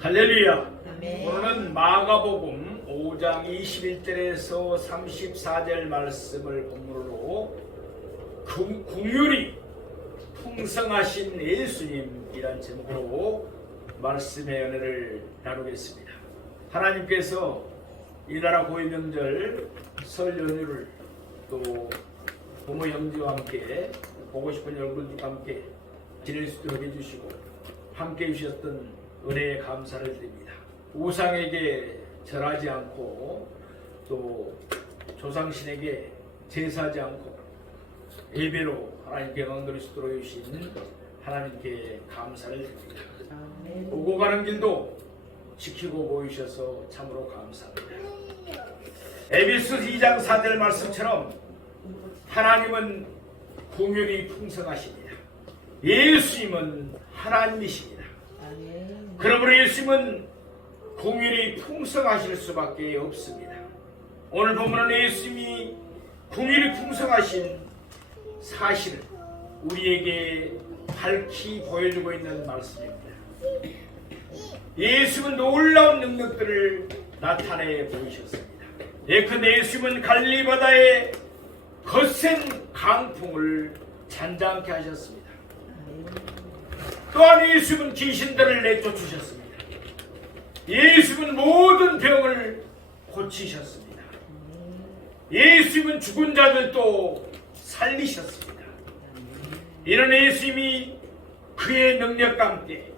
할렐루야. 아멘. 오늘은 마가복음 5장 21절에서 34절 말씀을 본문으로 구- 궁율이 풍성하신 예수님이란 제목으로 말씀의 연애를 나누겠습니다. 하나님께서 이 나라 고유 명절 설 연휴를 또 부모 형제와 함께 보고 싶은 얼굴들과 함께 지낼 수 있도록 해주시고 함께 해주셨던 은혜에 감사를 드립니다. 우상에게 절하지 않고 또 조상신에게 제사하지 않고 예배로 하나님께 영광 드릴 수 있도록 해주신 하나님께 감사를 드립니다. 아멘. 오고 가는 길도 지키고 보이셔서 참으로 감사합니다. 에비스 2장 4절 말씀처럼 하나님은 공율이 풍성하십니다. 예수님은 하나님이십니다. 그러므로 예수님은 공율이 풍성하실 수밖에 없습니다. 오늘 본문은 예수님이 공율이 풍성하신 사실을 우리에게 밝히 보여주고 있는 말씀입니다. 예수님은 놀라운 능력들을 나타내 보이셨습니다. 예컨대 예수님은 갈릴리 바다에 거센 강풍을 잔잔케 하셨습니다. 또한 예수님은 귀신들을 내쫓으셨습니다. 예수님은 모든 병을 고치셨습니다. 예수님은 죽은 자들도 살리셨습니다. 이런 예수님이 그의 능력과 함께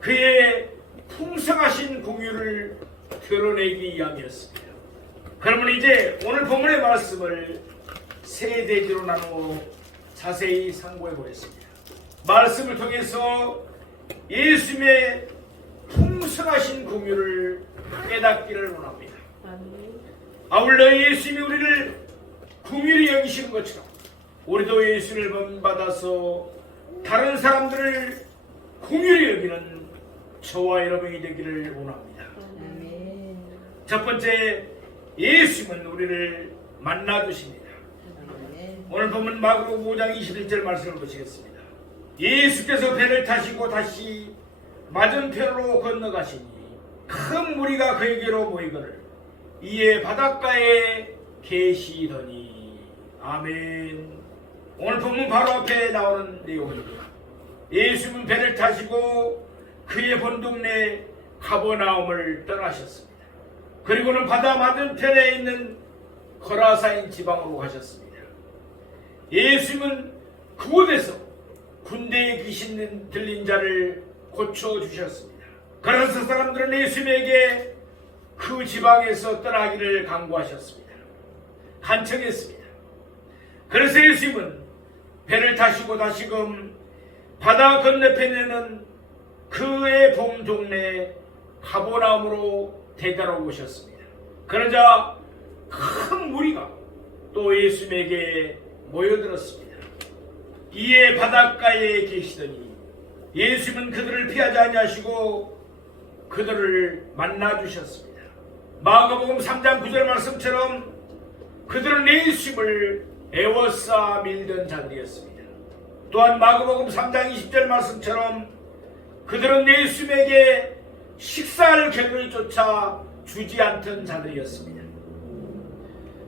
그의 풍성하신 공유를 드러내기 위함이었습니다. 그러면 이제 오늘 본문의 말씀을 세 대지로 나누어 자세히 상고해 보겠습니다. 말씀을 통해서 예수님의 풍성하신 공유를 깨닫기를 원합니다. 아울러 예수님이 우리를 궁일이 여기시는 것처럼 우리도 예수를 본받아서 다른 사람들을 궁일이 여기는 저와 여러분이 되기를 원합니다. 첫 번째 예수님은 우리를 만나 주십니다. 아멘. 오늘 보면 마가복음 5장 21절 말씀을 보시겠습니다. 예수께서 배를 타시고 다시 맞은편으로 건너가시니 큰 무리가 그에게로 모이거늘 이에 바닷가에 계시더니 아멘. 오늘 본문 바로 앞에 나오는 내용입니다. 예수는 배를 타시고 그의 본동네 가버나움을 떠나셨습니다. 그리고는 바다 맞은편에 있는 거라사인 지방으로 가셨습니다. 예수님은 그곳에서 군대에 귀신 들린 자를 고쳐 주셨습니다. 그래서 사람들은 예수님에게 그 지방에서 떠나기를 강구하셨습니다. 간청했습니다. 그래서 예수님은 배를 타시고 다시금 바다 건너편에 는 그의 봄 동네 가보나움으로 되돌아오셨습니다. 그러자 큰 무리가 또 예수님에게 모여들었습니다. 이에 바닷가에 계시더니 예수님은 그들을 피하지 아니하시고 그들을 만나 주셨습니다. 마가복음 3장 9절 말씀처럼 그들은 예수님을 애워싸 밀던 자들이었습니다. 또한 마가복음 3장 20절 말씀처럼 그들은 예수님에게 식사할 객을 쫓아 주지 않던 자들이었습니다.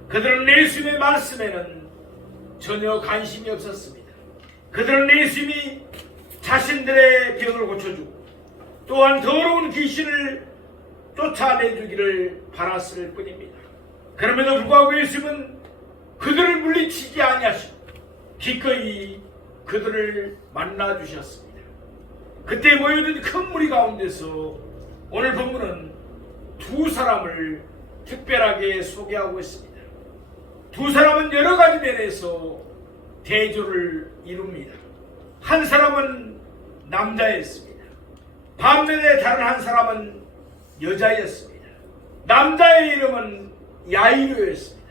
그들은 예수님의 말씀에는 전혀 관심이 없었습니다. 그들은 예수님이 자신들의 병을 고쳐주고 또한 더러운 귀신을 쫓아내주기를 바랐을 뿐입니다. 그럼에도 불구하고 예수님은 그들을 물리치지 아니하시고 기꺼이 그들을 만나 주셨습니다. 그때 모여든 큰 무리 가운데서 오늘 본문은 두 사람을 특별하게 소개하고 있습니다. 두 사람은 여러 가지 면에서 대조를 이룹니다. 한 사람은 남자였습니다. 반면에 다른 한 사람은 여자였습니다. 남자의 이름은 야이로였습니다.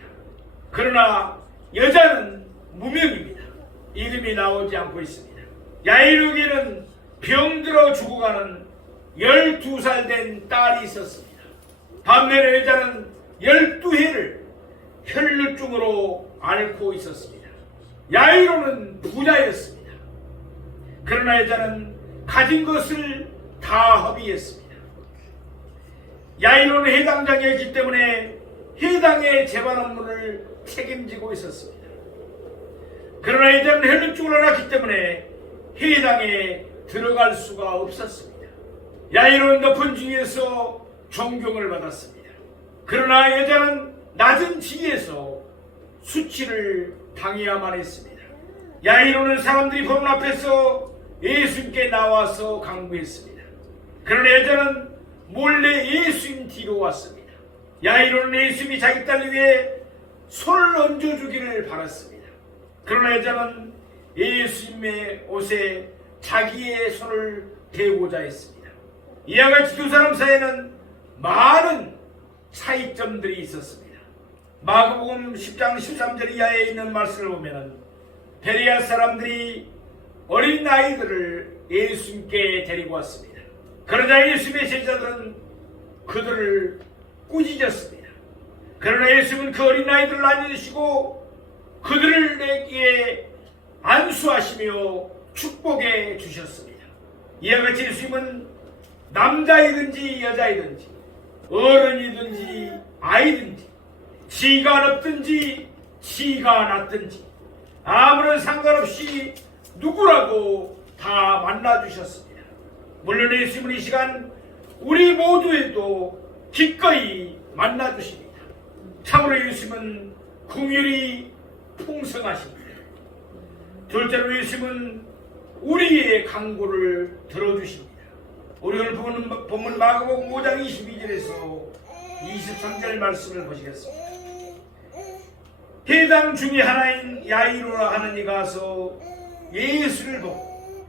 그러나 여자는 무명입니다. 이름이 나오지 않고 있습니다. 야이로에게는 병들어 죽어가는 12살 된 딸이 있었습니다. 반면에 여자는 12해를 혈루증으로 앓고 있었습니다. 야이로는 부자였습니다. 그러나 여자는 가진 것을 다 허비했습니다. 야이로는 해당장이었기 때문에 해당의 재반 업무를 책임지고 있었습니다. 그러나 이제는 혈육증을 앓았기 때문에 해당에 들어갈 수가 없었습니다. 야이로는 높은 지위에서 존경을 받았습니다. 그러나 여자는 낮은 지위에서 수치를 당해야만 했습니다. 야이로는 사람들이 보는 앞에서 예수님께 나와서 강구했습니다. 그러나 여자는 몰래 예수님 뒤로 왔습니다. 야이로는 예수님이 자기 딸 위에 손을 얹어주기를 바랐습니다. 그러나 여자는 예수님의 옷에 자기의 손을 대고자 했습니다. 이와 같이 두 사람 사이에는 많은 차이점들이 있었습니다. 마가복음 10장 13절 이하에 있는 말씀을 보면은 베리아 사람들이 어린 아이들을 예수님께 데리고 왔습니다. 그러자 예수님의 제자들은 그들을 꾸짖었습니다. 그러나 예수님은 그 어린 아이들을 안녕하시고 그들을 내게 안수하시며 축복해 주셨습니다. 이와 같이 예수님은 남자이든지 여자이든지 어른이든지 아이든지 지가 높든지 지가 낮든지 아무런 상관없이 누구라도 다 만나주셨습니다. 물론 예수님은 이 시간 우리 모두에도 기꺼이 만나주십니다. 참으로 예수님은 궁율이 풍성하십니다. 둘째로 예수님은 우리의 강구를 들어주십니다. 우리 오늘 보는 본문 마가복음 5장 22절에서 23절 말씀을 보시겠습니다. 해당 중에 하나인 야이로라 하는 이가 와서 예수를 보고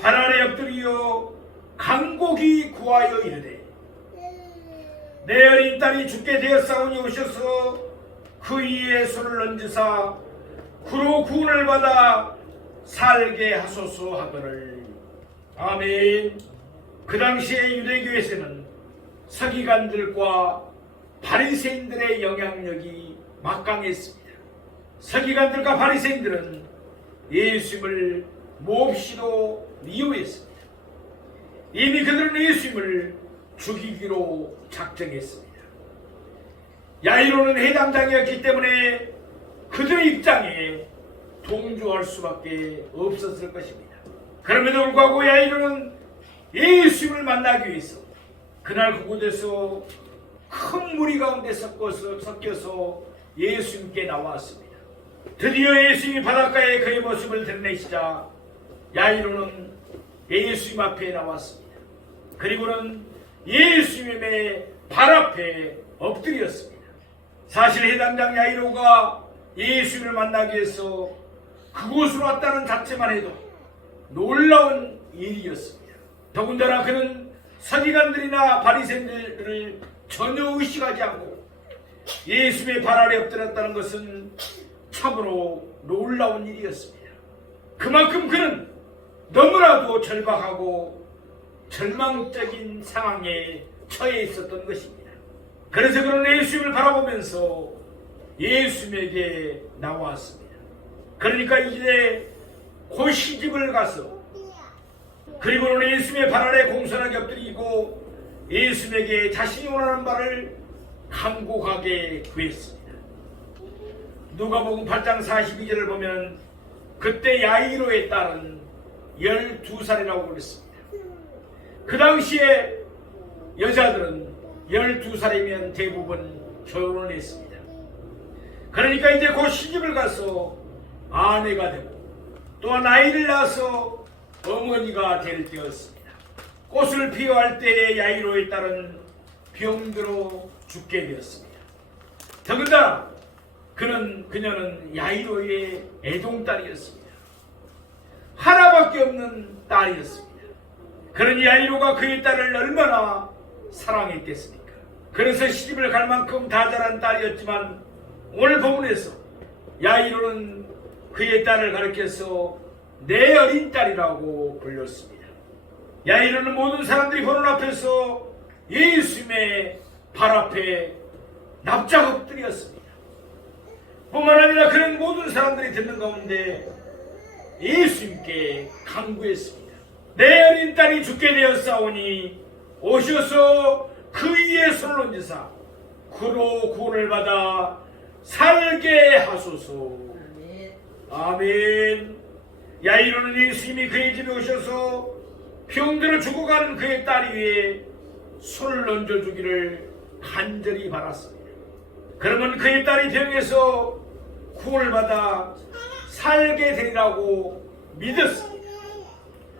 발 아래 엎드리어 간곡이 구하여 이르되 내 어린 딸이 죽게 되었사오니 오셔서 그 이에 손을 얹으사 그로 구원을 받아 살게 하소서 하거늘 아멘 그 당시에 유대교에서는 서기관들과 바리새인들의 영향력이 막강했습니다. 서기관들과 바리새인들은 예수님을 몹시도 미워했습니다. 이미 그들은 예수님을 죽이기로 작정했습니다. 야이로는 해당장이었기 때문에 그들의 입장에 동조할 수밖에 없었을 것입니다. 그럼에도 불구하고 야이로는 예수님을 만나기 위해서 그날 그곳에서 큰 무리 가운데 섞어서, 섞여서 예수님께 나왔습니다. 드디어 예수님이 바닷가에 그의 모습을 드러내시자 야이로는 예수님 앞에 나왔습니다. 그리고는 예수님의 발 앞에 엎드렸습니다. 사실 해당장 야이로가 예수님을 만나기 위해서 그곳으로 왔다는 자체만 해도 놀라운 일이었습니다. 더군다나 그는 서기관들이나 바리새인들을 전혀 의식하지 않고 예수님의 발 아래 엎드렸다는 것은 참으로 놀라운 일이었습니다. 그만큼 그는 너무나도 절박하고 절망적인 상황에 처해 있었던 것입니다. 그래서 그는 예수님을 바라보면서 예수님에게 나왔습니다. 그러니까 이제 곧 시집을 가서 그리고는 예수님의 발 아래 공손하게 엎드리고 예수님에게 자신이 원하는 바를 간곡하게 구했습니다. 누가복음 8장 42절을 보면 그때 야이로의 딸은 12살이라고 그랬습니다. 그 당시에 여자들은 12살이면 대부분 결혼을 했습니다. 그러니까 이제 곧 시집을 가서 아내가 되고 또한 아이를 낳아서 어머니가 될 때였습니다. 꽃을 피워할 때에 야이로의 딸은 병들어 죽게 되었습니다. 더군다나 그는 그녀는 야이로의 애동딸이었습니다. 하나밖에 없는 딸이었습니다. 그러니 야이로가 그의 딸을 얼마나 사랑했겠습니까? 그래서 시집을 갈 만큼 다 자란 딸이었지만 오늘 본문에서 야이로는 그의 딸을 가리켜서 내 어린 딸이라고 불렸습니다. 야이로는 모든 사람들이 보는 앞에서 예수님의 발 앞에 납작 엎드렸습니다. 뿐만 아니라 그런 모든 사람들이 듣는 가운데 예수님께 강구했습니다. 내 어린 딸이 죽게 되었사오니 오셔서 그 위에 손을 얹으사 그로 구원을 받아 살게 하소서. 아멘. 야이로는 예수님이 그의 집에 오셔서 병들어 죽어가는 그의 딸 위에 손을 얹어주기를 간절히 바랐습니다. 그러면 그의 딸이 병에서 구원을 받아 살게 되리라고 믿었습니다.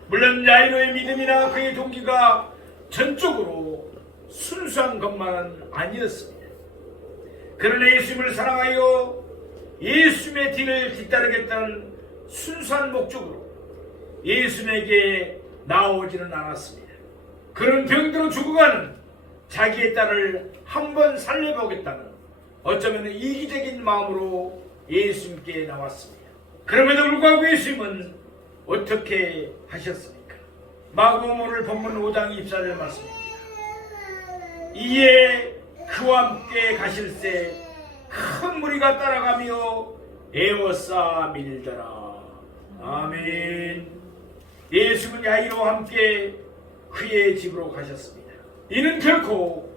물론 야이로의 믿음이나 그의 동기가 전적으로 순수한 것만은 아니었습니다. 그러나 예수님을 사랑하여 예수님의 뒤를 뒤따르겠다는 순수한 목적으로 예수님에게 나오지는 않았습니다. 그런 병들어 죽어가는 자기의 딸을 한번 살려보겠다는 어쩌면 이기적인 마음으로 예수님께 나왔습니다. 그럼에도 불구하고 예수님은 어떻게 하셨습니까? 오늘 본문 5장 24절 말씀입니다. 이에 그와 함께 가실새 큰 무리가 따라가며 애워싸 밀더라. 아멘. 예수는 야이로와 함께 그의 집으로 가셨습니다. 이는 결코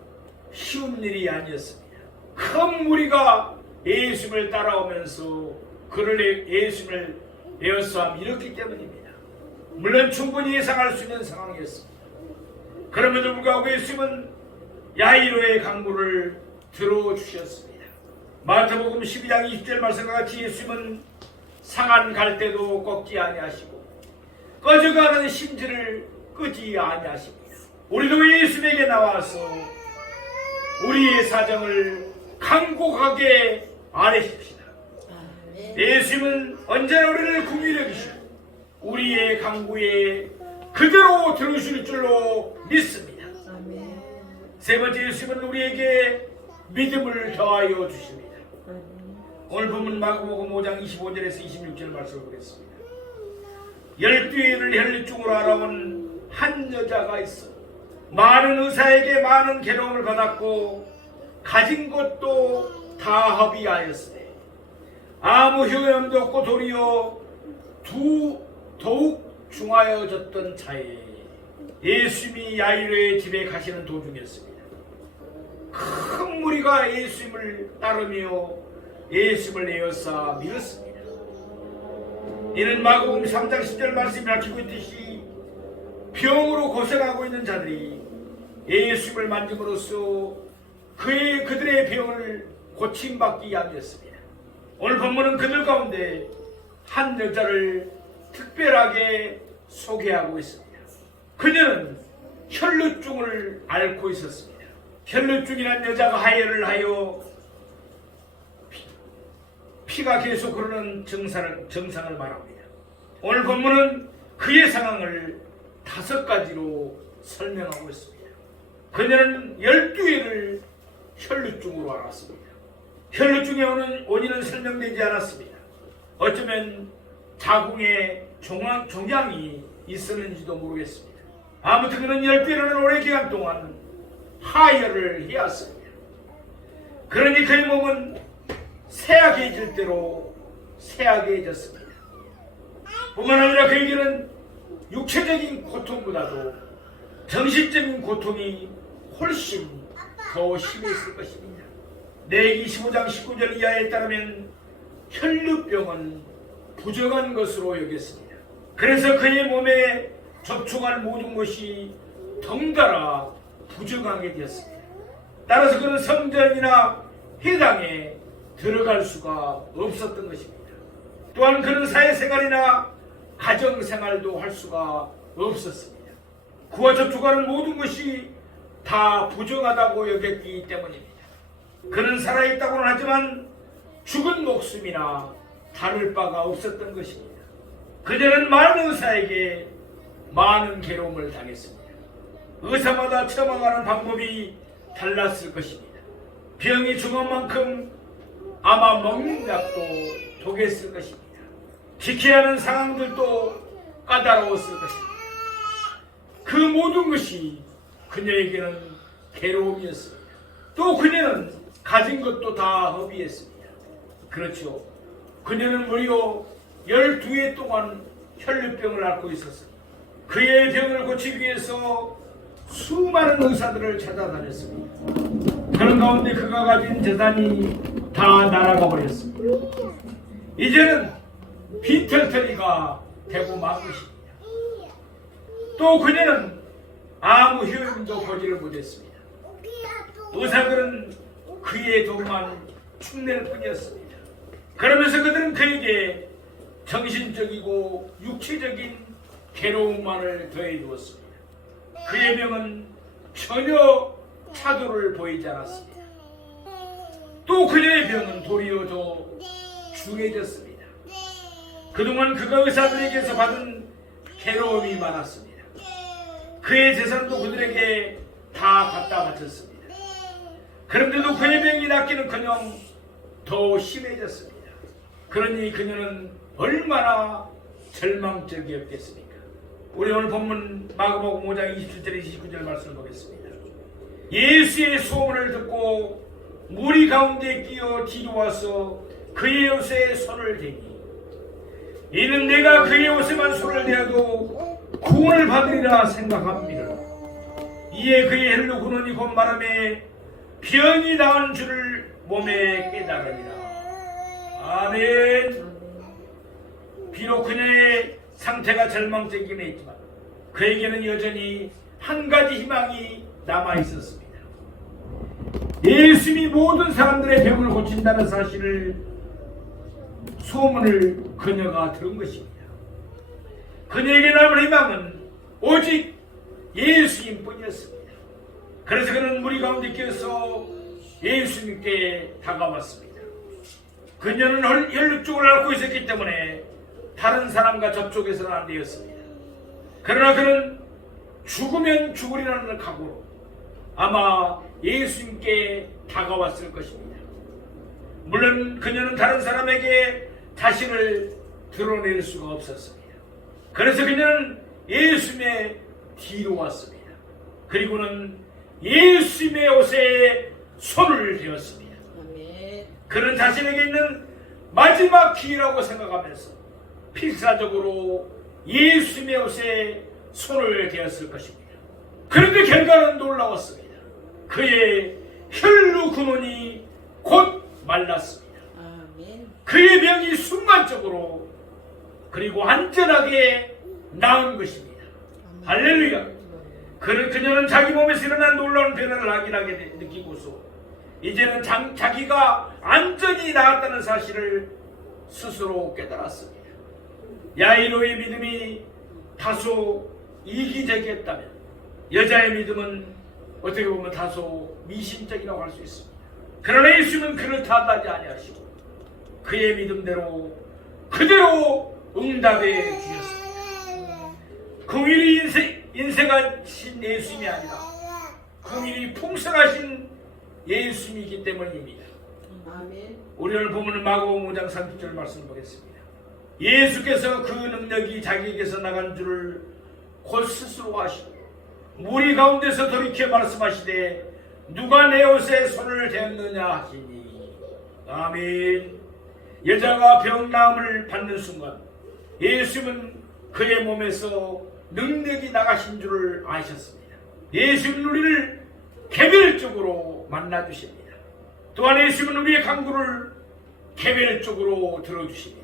쉬운 일이 아니었습니다. 큰 무리가 예수를 따라오면서 그를 예수를 에워싸 밀었기 때문입니다. 물론 충분히 예상할 수 있는 상황이었습니다. 그럼에도 불구하고 예수님은 야이로의 강구를 들어주셨습니다. 마태복음 12장 20절 말씀과 같이 예수님은 상한 갈 때도 꺾지 아니하시고 꺼져가는 심지를 끄지 아니하십니다. 우리도 예수님에게 나와서 우리의 사정을 강곡하게 아멘. 예수님은 언제나 우리를 궁히 여기시고 우리의 강구에 그대로 들으실 줄로 믿습니다. 아멘. 세 번째 예수님은 우리에게 믿음을 더하여 주십니다. 아멘. 오늘 본문 마가복음 5장 25절에서 26절 말씀을 보겠습니다. 열두 해를 혈류증으로 알아온 한 여자가 있어 많은 의사에게 많은 괴로움을 받았고 가진 것도 다 허비하였으니 아무 효염도 없고 도리어 두 더욱 중하여졌던 차에 예수님이 야이로의 집에 가시는 도중이었습니다. 큰 무리가 예수님을 따르며 예수님을 내어싸 밀었습니다. 이는 마가복음 3장 10절 말씀이 밝히고 있듯이 병으로 고생하고 있는 자들이 예수님을 만짐으로써 그의 그들의 병을 고침받기 위함이었습니다. 오늘 본문은 그들 가운데 한 여자를 특별하게 소개하고 있습니다. 그녀는 혈루증을 앓고 있었습니다. 혈루증이란 여자가 하혈을 하여 피- 피가 계속 흐르는 증상을, 증상을 말합니다. 오늘 본문은 그의 상황을 다섯 가지로 설명하고 있습니다. 그녀는 12회를 혈루증으로 알았습니다. 혈루증의 오는 원인은 설명되지 않았습니다. 어쩌면 자궁에 종양, 종양이 있었는지도 모르겠습니다. 아무튼 그는 12회라는 오랜 기간 동안 하혈을 해왔습니다. 그러니 그의 몸은 새하게질 대로 새하게졌습니다. 뿐만 아니라 그에게는 육체적인 고통보다도 정신적인 고통이 훨씬 더 심했을 것입니다. 내기 15장 19절 이하에 따르면 혈류병은 부정한 것으로 여겼습니다. 그래서 그의 몸에 접촉할 모든 것이 덩달아 부정하게 되었습니다. 따라서 그는 성전이나 회당에 들어갈 수가 없었던 것입니다. 또한 그는 사회생활이나 가정생활도 할 수가 없었습니다. 그와 접촉하는 모든 것이 다 부정하다고 여겼기 때문입니다. 그는 살아있다고는 하지만 죽은 목숨이나 다를 바가 없었던 것입니다. 그녀는 많은 의사에게 많은 괴로움을 당했습니다. 의사마다 처방하는 방법이 달랐을 것입니다. 병이 중한 만큼 아마 먹는 약도 독했을 것입니다. 지켜야 하는 상황들도 까다로웠을 것입니다. 그 모든 것이 그녀에게는 괴로움이었습니다. 또 그녀는 가진 것도 다 허비했습니다. 그렇죠. 그녀는 무려 12해 동안 혈류병을 앓고 있었습니다. 그의 병을 고치기 위해서 수많은 의사들을 찾아다녔습니다. 그런 가운데 그가 가진 재산이 다 날아가 버렸습니다. 이제는 빈털터리가 되고 만 것입니다. 또 그녀는 아무 효용도 보지를 못했습니다. 의사들은 그의 돈만 축낼 뿐이었습니다. 그러면서 그들은 그에게 정신적이고 육체적인 괴로움만을 더해 주었습니다. 그의 병은 전혀 차도를 보이지 않았습니다. 또 그녀의 병은 도리어 더 중해졌습니다. 그동안 그가 의사들에게서 받은 괴로움이 많았습니다. 그의 재산도 그들에게 다 갖다 바쳤습니다. 그런데도 그의 병이 낫기는커녕 더 심해졌습니다. 그러니 그녀는 얼마나 절망적이었겠습니까? 우리 오늘 본문 마가복음 5장 27절 29절 말씀을 보겠습니다. 예수의 소문을 듣고 무리 가운데 끼어 뒤로 와서 그의 옷에 손을 대니 이는 내가 그의 옷에만 손을 대어도 구원을 받으리라 생각합니다. 이에 그의 헬로 군원이 곧 말하며 병이 나은 줄을 몸에 깨달으리라. 아멘. 비록 그녀의 상태가 절망적이긴 했지만 그에게는 여전히 한 가지 희망이 남아 있었습니다. 예수님이 모든 사람들의 병을 고친다는 사실을 소문을 그녀가 들은 것입니다. 그녀에게 남은 희망은 오직 예수님 뿐이었습니다. 그래서 그는 무리 가운데 끼어서 예수님께 다가왔습니다. 그녀는 혈- 혈육증을 앓고 있었기 때문에 다른 사람과 접촉해서는 안 되었습니다. 그러나 그는 죽으면 죽으리라는 각오로 아마 예수님께 다가왔을 것입니다. 물론 그녀는 다른 사람에게 자신을 드러낼 수가 없었습니다. 그래서 그녀는 예수님의 뒤로 왔습니다. 그리고는 예수님의 옷에 손을 대었습니다. 그는 자신에게 있는 마지막 기회라고 생각하면서 필사적으로 예수님의 옷에 손을 대었을 것입니다. 그런데 결과는 놀라웠습니다. 그의 혈루 근원이 곧 말랐습니다. 그의 병이 순간적으로 그리고 안전하게 나은 것입니다. 할렐루야. 그는 그녀는 자기 몸에서 일어난 놀라운 변화를 확인하게 되- 느끼고서 이제는 장- 자기가 안전히 나았다는 사실을 스스로 깨달았습니다. 야이로의 믿음이 다소 이기적이었다면 여자의 믿음은 어떻게 보면 다소 미신적이라고 할 수 있습니다. 그러나 예수님은 그를 탓하지 아니하시고 그의 믿음대로 그대로 응답해 주셨습니다. 공일이 인생, 인생하신 예수님이 아니라 공일이 풍성하신 예수님이기 때문입니다. 아멘. 우리 오늘 보면 마가복음 5장 30절 말씀을 보겠습니다. 예수께서 그 능력이 자기에게서 나간 줄을 곧 스스로 아시고 무리 가운데서 돌이켜 말씀하시되 누가 내 옷에 손을 대었느냐 하시니 아멘 여자가 병나음을 받는 순간 예수님은 그의 몸에서 능력이 나가신 줄을 아셨습니다. 예수님은 우리를 개별적으로 만나주십니다. 또한 예수님은 우리의 강구를 개별적으로 들어주십니다.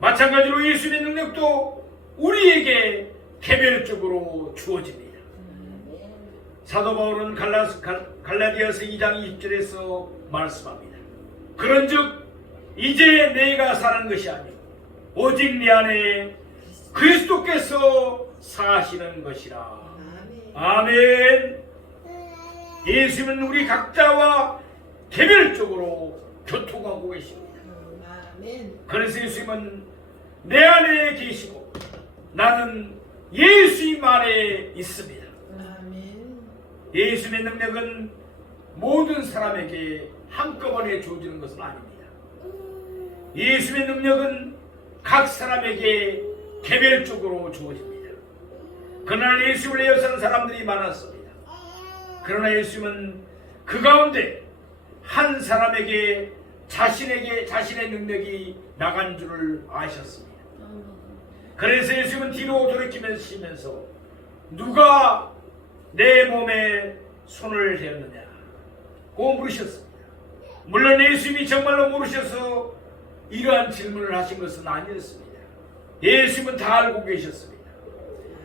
마찬가지로 예수님의 능력도 우리에게 개별적으로 주어집니다. 사도 바울은 갈라, 갈- 갈라디아서 2장 20절에서 말씀합니다. 그런즉 이제 내가 사는 것이 아니고 오직 내 안에 그리스도께서 사시는 것이라. 아멘. 예수님은 우리 각자와 개별적으로 교통하고 계십니다. 그래서 예수님은 내 안에 계시고 나는 예수님 안에 있습니다. 예수님의 능력은 모든 사람에게 한꺼번에 주어지는 것은 아닙니다. 예수님의 능력은 각 사람에게 개별적으로 주어집니다. 그날 예수를 예언하는 사람들이 많았습니다. 그러나 예수님은 그 가운데 한 사람에게 자신에게 자신의 능력이 나간 줄을 아셨습니다. 그래서 예수님은 뒤로 돌이키면서 누가 내 몸에 손을 대었느냐? 고 물으셨습니다. 물론 예수님이 정말로 물으셔서 이러한 질문을 하신 것은 아니었습니다. 예수님은 다 알고 계셨습니다.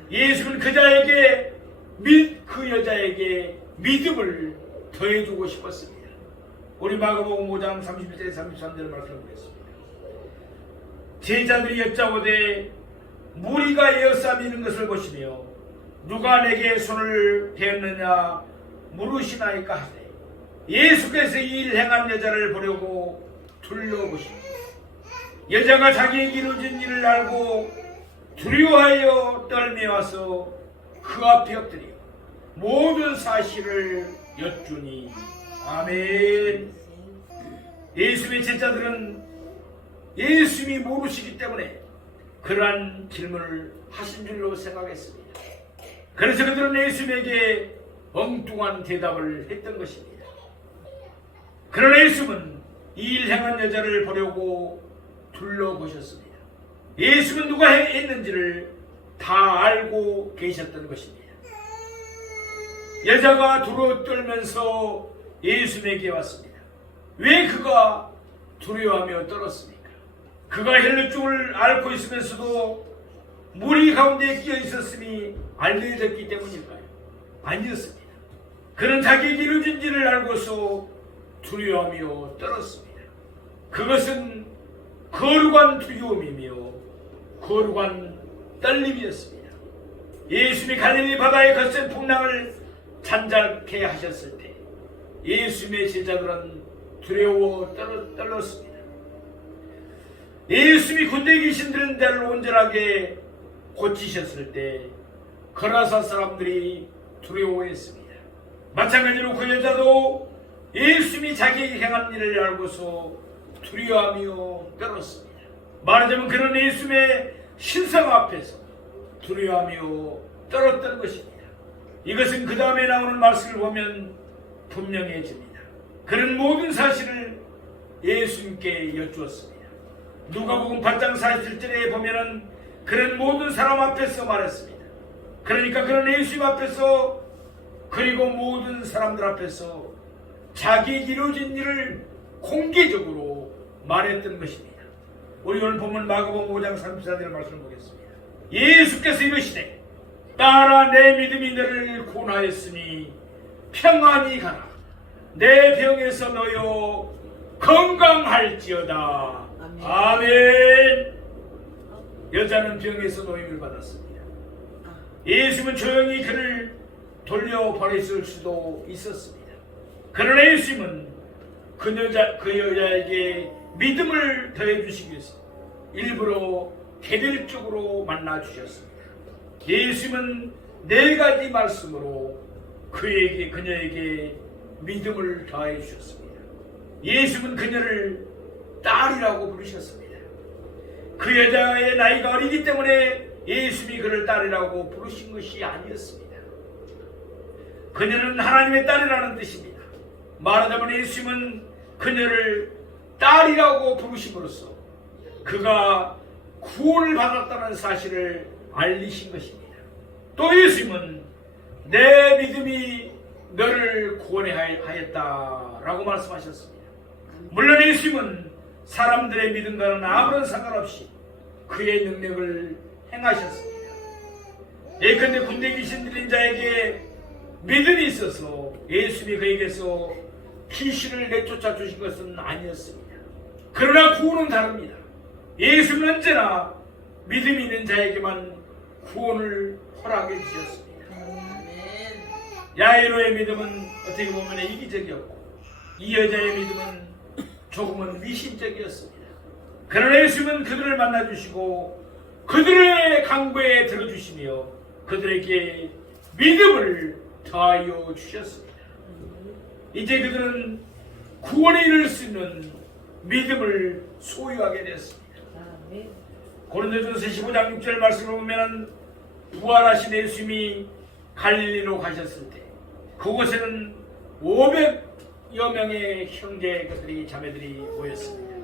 예수님은 그자에게 믿, 그 여자에게 믿음을 더해주고 싶었습니다. 우리 마가복음 5장 31절 33절 말씀을 보겠습니다. 제자들이 여짜오되 무리가 에어싸미는 것을 보시며 누가 내게 손을 대었느냐 물으시나이까 하되 예수께서 이 일 행한 여자를 보려고 둘러보시니 여자가 자기에게 이루어진 일을 알고 두려워하여 떨며 와서 그 앞에 엎드려 모든 사실을 여쭈니 아멘 예수의 제자들은 예수님이 모르시기 때문에 그러한 질문을 하신 줄로 생각했습니다. 그래서 그들은 예수님에게 엉뚱한 대답을 했던 것입니다. 그러나 예수님은 이일 행한 여자를 보려고 둘러보셨습니다. 예수는 누가 해- 했는지를 다 알고 계셨던 것입니다. 여자가 두루 떨면서 예수님에게 왔습니다. 왜 그가 두려워하며 떨었습니까? 그가 헬루증을 앓고 있으면서도 무리 가운데 끼어 있었음이 알려졌기 때문일까요? 아니었습니다. 그는 자기에게 이루어진 일을 알고서 두려워하며 떨었습니다. 그것은 거룩한 두려움이며 거룩한 떨림이었습니다. 예수님이 갈릴리 바다의 거센 풍랑을 잔잔케 하셨을 때 예수님의 제자들은 두려워 떨, 떨었습니다. 예수님이 군대에 계신 데를 온전하게 고치셨을 때 거라사 사람들이 두려워했습니다. 마찬가지로 그 여자도 예수님이 자기에게 행한 일을 알고서 두려워하며 떨었습니다. 말하자면 그런 예수님의 신성 앞에서 두려워하며 떨었던 것입니다. 이것은 그 다음에 나오는 말씀을 보면 분명해집니다. 그런 모든 사실을 예수님께 여쭈었습니다. 누가복음 8장 47절에 보면은 그런 모든 사람 앞에서 말했습니다. 그러니까 그런 예수님 앞에서 그리고 모든 사람들 앞에서 자기 이루어진 일을 공개적으로 말했던 것입니다. 우리 오늘 보면 마가복음 5장 34절 말씀을 보겠습니다. 예수께서 이르시되 따라 내 믿음이 너를 구원하였으니 평안히 가라. 내 병에서 너여 건강할지어다. 아멘. 아멘. 여자는 병에서 노임을 받았습니다. 예수는 조용히 그를 돌려보냈을 수도 있었습니다. 그러나 예수님은 그 여자 그 여자에게 믿음을 더해 주시기 위해서 일부러 개별적으로 만나 주셨습니다. 예수님은 네 가지 말씀으로 그에게 그녀에게 믿음을 더해 주셨습니다. 예수님은 그녀를 딸이라고 부르셨습니다. 그 여자의 나이가 어리기 때문에 예수님이 그를 딸이라고 부르신 것이 아니었습니다. 그녀는 하나님의 딸이라는 뜻입니다. 말하자면 예수님은 그녀를 딸이라고 부르심으로써 그가 구원을 받았다는 사실을 알리신 것입니다. 또 예수님은 내 믿음이 너를 구원해 하였다라고 말씀하셨습니다. 물론 예수님은 사람들의 믿음과는 아무런 상관없이 그의 능력을 행하셨습니다. 예컨대 군대 귀신 들린 자에게 믿음이 있어서 예수님이 그에게서 귀신을 내쫓아 주신 것은 아니었습니다. 그러나 구원은 다릅니다. 예수는 언제나 믿음이 있는 자에게만 구원을 허락해 주셨습니다. 야이로의 믿음은 어떻게 보면 이기적이었고 이 여자의 믿음은 조금은 미신적이었습니다. 그러나 예수님은 그들을 만나주시고 그들의 강구에 들어주시며 그들에게 믿음을 더하여 주셨습니다. 이제 그들은 구원에 이를 수 있는 믿음을 소유하게 되었습니다. 아멘. 고린도전서 15장 6절 말씀을 보면은 부활하신 예수님이 갈릴리로 가셨을 때 그곳에는 500여 명의 형제들이 자매들이 모였습니다.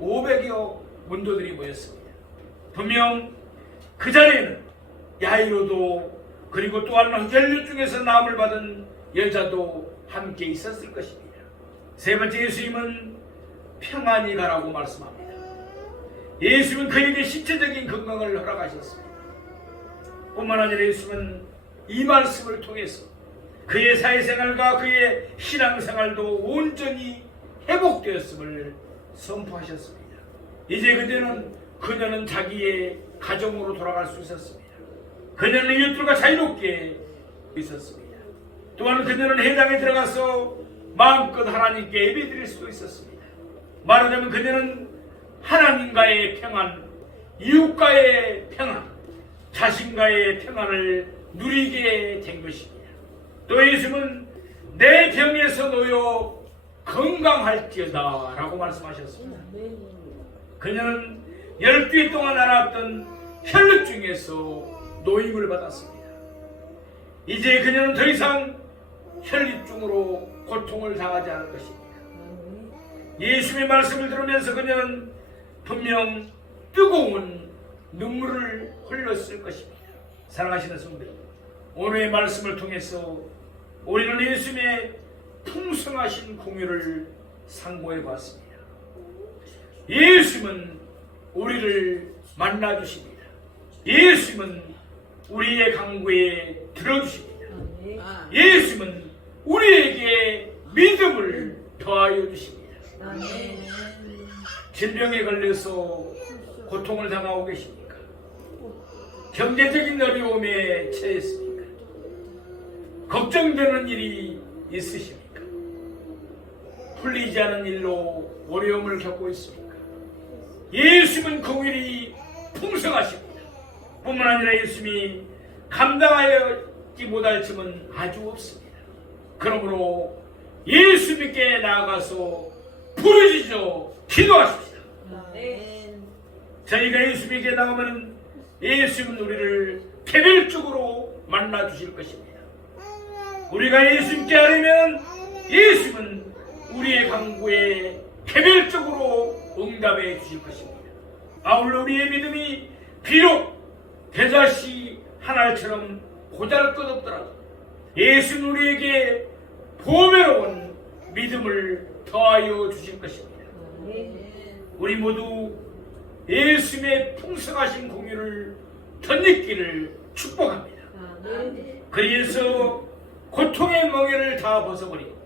500여 문도들이 모였습니다. 분명 그 자리에는 야이로도 그리고 또한 혈류 중에서 나음을 받은 여자도 함께 있었을 것입니다. 세 번째 예수님은 평안히 가라고 말씀합니다. 예수님은 그에게 신체적인 건강을 허락하셨습니다. 뿐만 아니라 예수님은 이 말씀을 통해서 그의 사회생활과 그의 신앙생활도 온전히 회복되었음을 선포하셨습니다. 이제 그녀는 그녀는 자기의 가정으로 돌아갈 수 있었습니다. 그녀는 이웃들과 자유롭게 있었습니다. 또한 그녀는 해당에 들어가서 마음껏 하나님께 예배드릴 수도 있었습니다. 말하자면 그녀는 하나님과의 평안, 이웃과의 평안, 자신과의 평안을 누리게 된 것입니다. 또 예수님은 내 병에서 놓여 건강할지어다 라고 말씀하셨습니다. 그녀는 열두 해 동안 알았던 혈루증에서 노임을 받았습니다. 이제 그녀는 더 이상 혈류증으로 고통을 당하지 않을 것입니다. 예수의 말씀을 들으면서 그녀는 분명 뜨거운 눈물을 흘렸을 것입니다. 사랑하시는 성도들, 오늘의 말씀을 통해서 우리는 예수님의 풍성하신 공유를 상고해 보았습니다. 예수님은 우리를 만나 주십니다. 예수님은 우리의 강구에 들어주십니다. 아, 예수님은 우리에게 믿음을 더하여 주십니다. 질병에 걸려서 고통을 당하고 계십니까? 경제적인 어려움에 처했습니까? 걱정되는 일이 있으십니까? 풀리지 않은 일로 어려움을 겪고 있습니까? 예수님은 공일이 풍성하십니다. 뿐만 아니라 예수님이 감당하지 못할 점은 아주 없습니다. 그러므로 예수 님께 나아가서 부르짖어 기도하십시다. 아멘. 저희가 예수님에게 나오면 예수님은 우리를 개별적으로 만나 주실 것입니다. 우리가 예수님께 하려면 예수님은 우리의 강구에 개별적으로 응답해 주실 것입니다. 아울러 우리의 믿음이 비록 대자씨 하나처럼 고잘 것 없더라도 예수는 우리에게 보배로운 믿음을 더하여 주실 것입니다. 우리 모두 예수님의 풍성하신 공유를 덧입기를 축복합니다. 그래서 고통의 멍에를 다 벗어버리고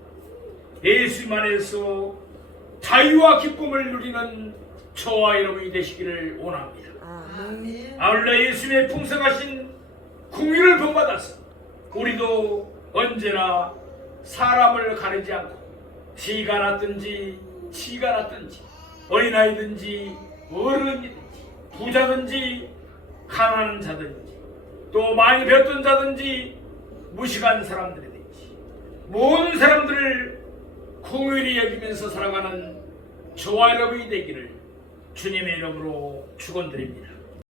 예수님 안에서 자유와 기쁨을 누리는 저와 여러분이 되시기를 원합니다. 아울러 예수님의 풍성하신 궁유를 본받아서 우리도 언제나 사람을 가리지 않고 지가 났든지 치가 났든지 어린아이든지 어른이든지 부자든지 가난한 자든지 또 많이 배웠던 자든지 무식한 사람들이든지 모든 사람들을 공유히 여기면서 살아가는 저와 여러분이 되기를 주님의 이름으로 축원드립니다.